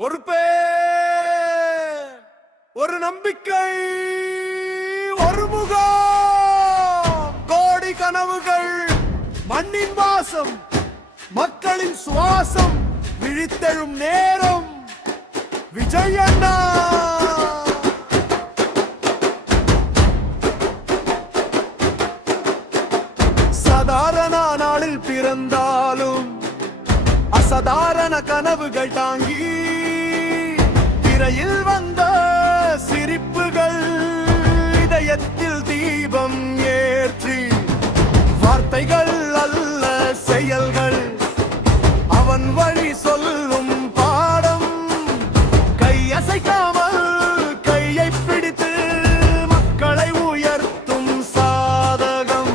ஒரு பேர், ஒரு நம்பிக்கை, ஒரு முகம், கோடி கனவுகள், மண்ணின் வாசம், மக்களின் சுவாசம், விழித்தெழும் நேரம், விஜய் அண்ணா. சாதாரண நாளில் பிறந்தாலும் அசாதாரண கனவுகள் தாங்கி திரையில் வந்த சிரிப்புகள் இதயத்தில் தீபம் ஏற்றி வார்த்தைகள் அல்ல செயல்கள் அவன் வழி சொல்லும் பாடம் கையசைக்காமல் கையை பிடித்து மக்களை உயர்த்தும் சாதகம்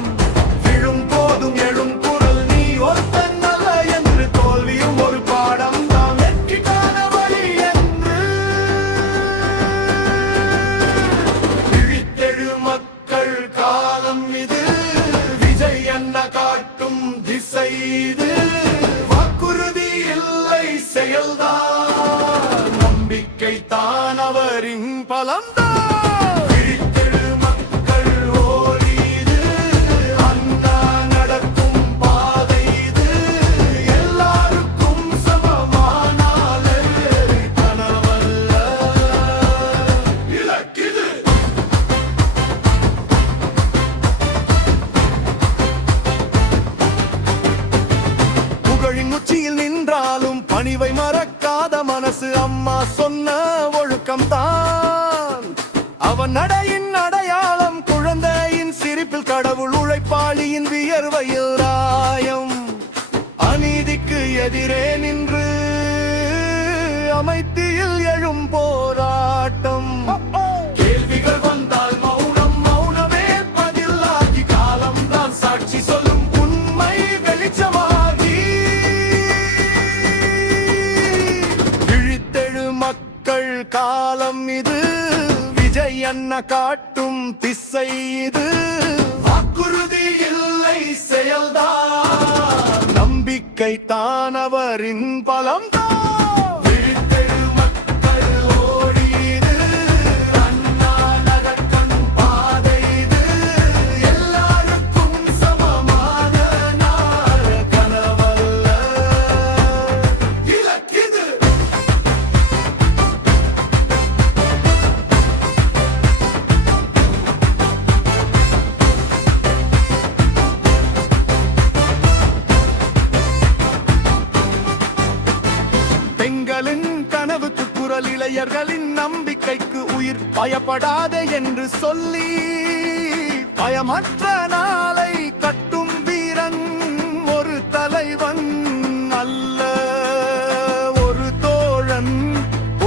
விழும் போதும் எழும் குரல் நீ ஒருத்தன் அல்ல என்று தோல்வியும் ஒரு பாடம் தான் வெற்றிக்கான வழி என்று விழித்தெழு மக்கள் காலம் இது விஜய் என்ன காட்டும் திசை இது வாக்குறுதி இல்லை செயல்தான் நம்பிக்கை தான் அவரின் பலம்தான் விழித்தெழு மக்கள் ஓடி இது அண்ணா நடக்கும் பாதை இது எல்லாருக்கும் சமமானாலே கனவல்ல இலக்கிது. புகழின் உச்சியில் நின்றாலும் பணிவை மறக்காத மனசு அம்மா சொன்ன ஒழுக்கம்தான் அவன் நடையின் அடையாளம் குழந்தையின் சிரிப்பில் கடவுள் உழைப்பாளியின் வியர்வையில் ராயம் அநீதிக்கு எதிரே நின்று அமைதியில் எழும் போராட்டம் கேள்விகள் வந்தால் மௌனம் மௌனமே பதிலாகி காலம்தான் சாட்சி சொல்லும் உண்மை வெளிச்சமாகி விழித்தெழு மக்கள் காலம் இது விஜய் அண்ணா காட்டும் திசை இது வாக்குறுதி இல்லை செயல்தான் நம்பிக்கை தான் அவரின் பலம்தான் விழித்தெழு மக்கள் ஓடி இது அண்ணா நடக்கும் பாதை இது எல்லாருக்கும் சமமான நாள் கனவல்ல இலக்கிது. பெண்களின் கனவுக்கு குரல் இளையர்களின் நம்பிக்கைக்கு உயிர் பயப்படாதே என்று சொல்லி பயமற்ற நாளை கட்டும் வீரன் ஒரு தலைவன் அல்ல ஒரு தோழன்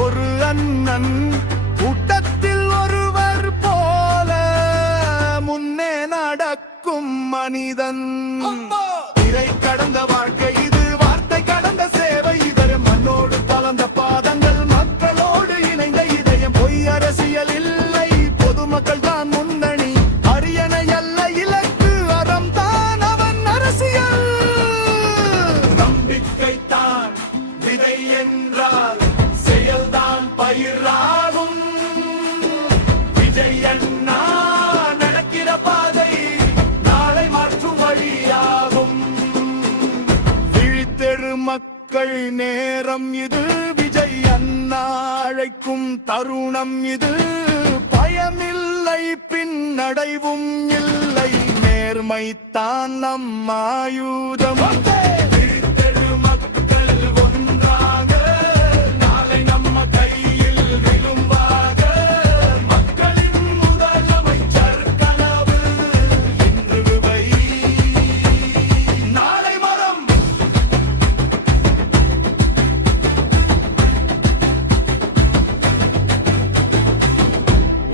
ஒரு அண்ணன் கூட்டத்தில் ஒருவர் போல முன்னே நடக்கும் மனிதன் திரை கடந்த வாழ்க்கை இது வார்த்தை கடந்த சேவை இதர் மண்ணோடு கலந்த பாதங்கள் மக்களோடு இணைந்த இதயம் பொய் அரசியல் இல்லை பொதுமக்கள் தான் முன்னணி அரியணை அல்ல இலக்கு அறம் தான் அவன் அரசியல் நம்பிக்கை தான் விதை என்றால் செயல்தான் பயிராகும் விஜய் அண்ணா நடக்கிற பாதை நாளை மாற்றும் வழியாகும் விழித்தெழு மக்கள் நேரம் இது விஜய் அண்ணா அழைக்கும் தருணம் இது பயமில்லை பின்னடைவும் இல்லை நேர்மை தான் நம் ஆயுதம் விழித்தெழு மக்கள் ஒன்றாக நாளை நம்ம கையில் விழும்பாக மக்களின் முதலமைச்சர் கனவு இன்று விவை நாளை மரம்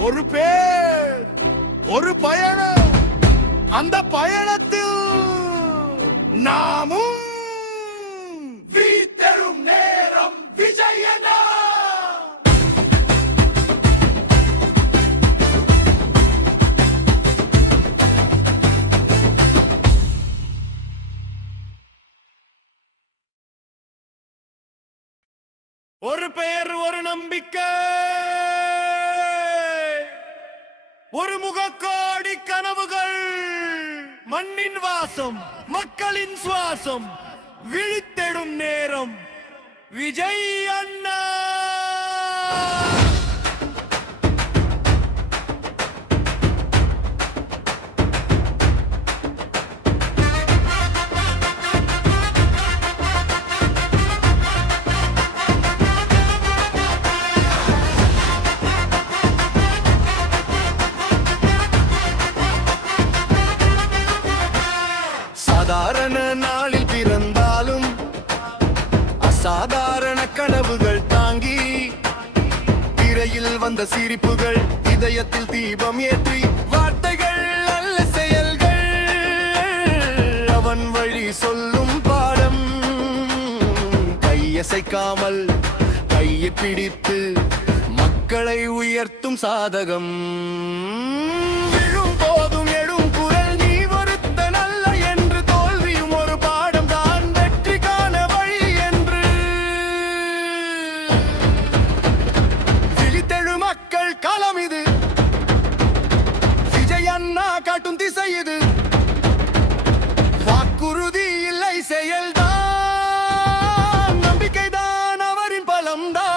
ஒரு பேர், ஒரு பயணம், அந்த பயணத்தில் நாமும் ஒரு பெயர், ஒரு நம்பிக்கை, ஒரு முகக்கோடி கனவுகள். மண்ணின் வாசம், மக்களின் சுவாசம், விழித்தெடும் நேரம். விஜய் அண்ணா. சாதாரண நாளில் பிறந்தாலும் அசாதாரண கனவுகள் தாங்கி, திரையில் வந்த சிரிப்புகள், இதயத்தில் தீபம் ஏற்றி, வார்த்தைகள் அல்ல செயல்கள், அவன் வழி சொல்லும் பாடம். கையசைக்காமல் கையை பிடித்து மக்களை உயர்த்தும் சாதகம். விழும் போதும் எழும் குரல், நீ வருத்த நல்ல என்று. தோல்வியும் ஒரு பாடம் தான், வெற்றி காண வழி என்று. விழித்தெழு மக்கள் களம் இது, விஜய் அண்ணா காட்டும் திசை இது. வாக்குறுதி இல்லை, செயல்தான், நம்பிக்கைதான் அவரின் பலம்தான்.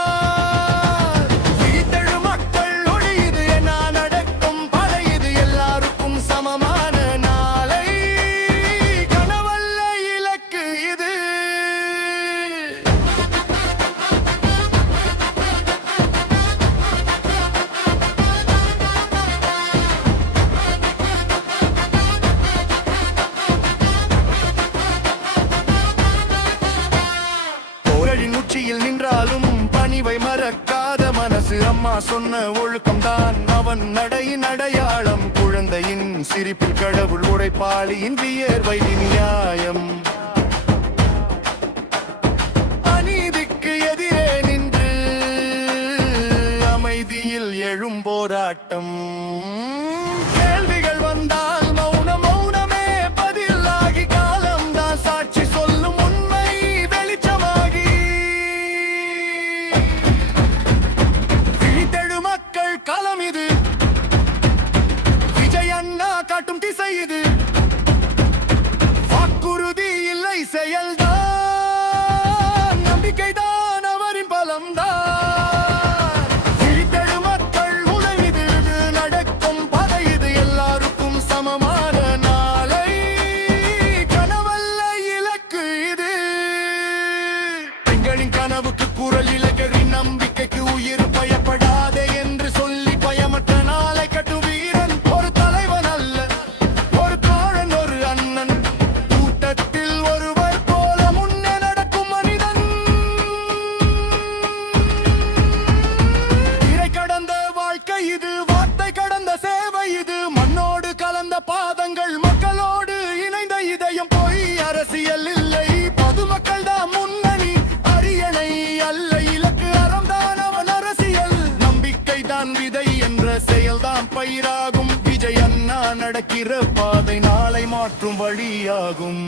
உச்சியில் நின்றாலும் பணிவை மறக்காத மனசு. அம்மா சொன்ன ஒழுக்கம்தான் அவன் நடையின் அடையாளம். குழந்தையின் சிரிப்பில் கடவுள், உழைப்பாளியின் வியர்வை நியாயம். அநீதிக்கு எதிரே நின்று அமைதியில் எழும் போராட்டம். கேள்விகள் வந்தால் மௌனம், மௌனமே பதிலாகி, காலம்தான் சாட்சி சொல்லும் உண்மை வெளிச்சமாகி. விழித்தெழு மக்கள் களம் இது, விஜய் அண்ணா காட்டும் திசை இது. வாக்குறுதி இல்லை, செயல்தான், நம்பிக்கைதான் அவரின் பலம்தான். விழித்தெழு மக்கள் உணவு இது, நடக்கும் பதை இது. எல்லாருக்கும் சமமான நாளை, கனவல்ல இலக்கு இது. பெண்களின் கனவுக்கு குரல், இளைஞரின் நம்பிக்கைக்கு உயிர். பயப்படாதே என்று சொல்லி பயமற்ற நாளை கட்டும் வீரன். ஒரு தலைவன் அல்ல, ஒரு தோழன், ஒரு அண்ணன். கூட்டத்தில் ஒருவர் போல முன்னே நடக்கும் மனிதன். திரை கடந்த வாழ்க்கை இது, வார்த்தை கடந்த சேவை இது. மண்ணோடு கலந்த பாதங்கள், மக்களோடு இணைந்த இதயம். பொய் அரசியல் இல்லை, பொதுமக்கள் தான் முன்னணி. அரியணை அல்ல இலக்கு, அறம்தான் அவன் அரசியல். நம்பிக்கை தான் விதை என்ற செயல்தான் பயிராகும். விஜய் அண்ணா நடக்கிற பாதை நாளை மாற்றும் வழியாகும்.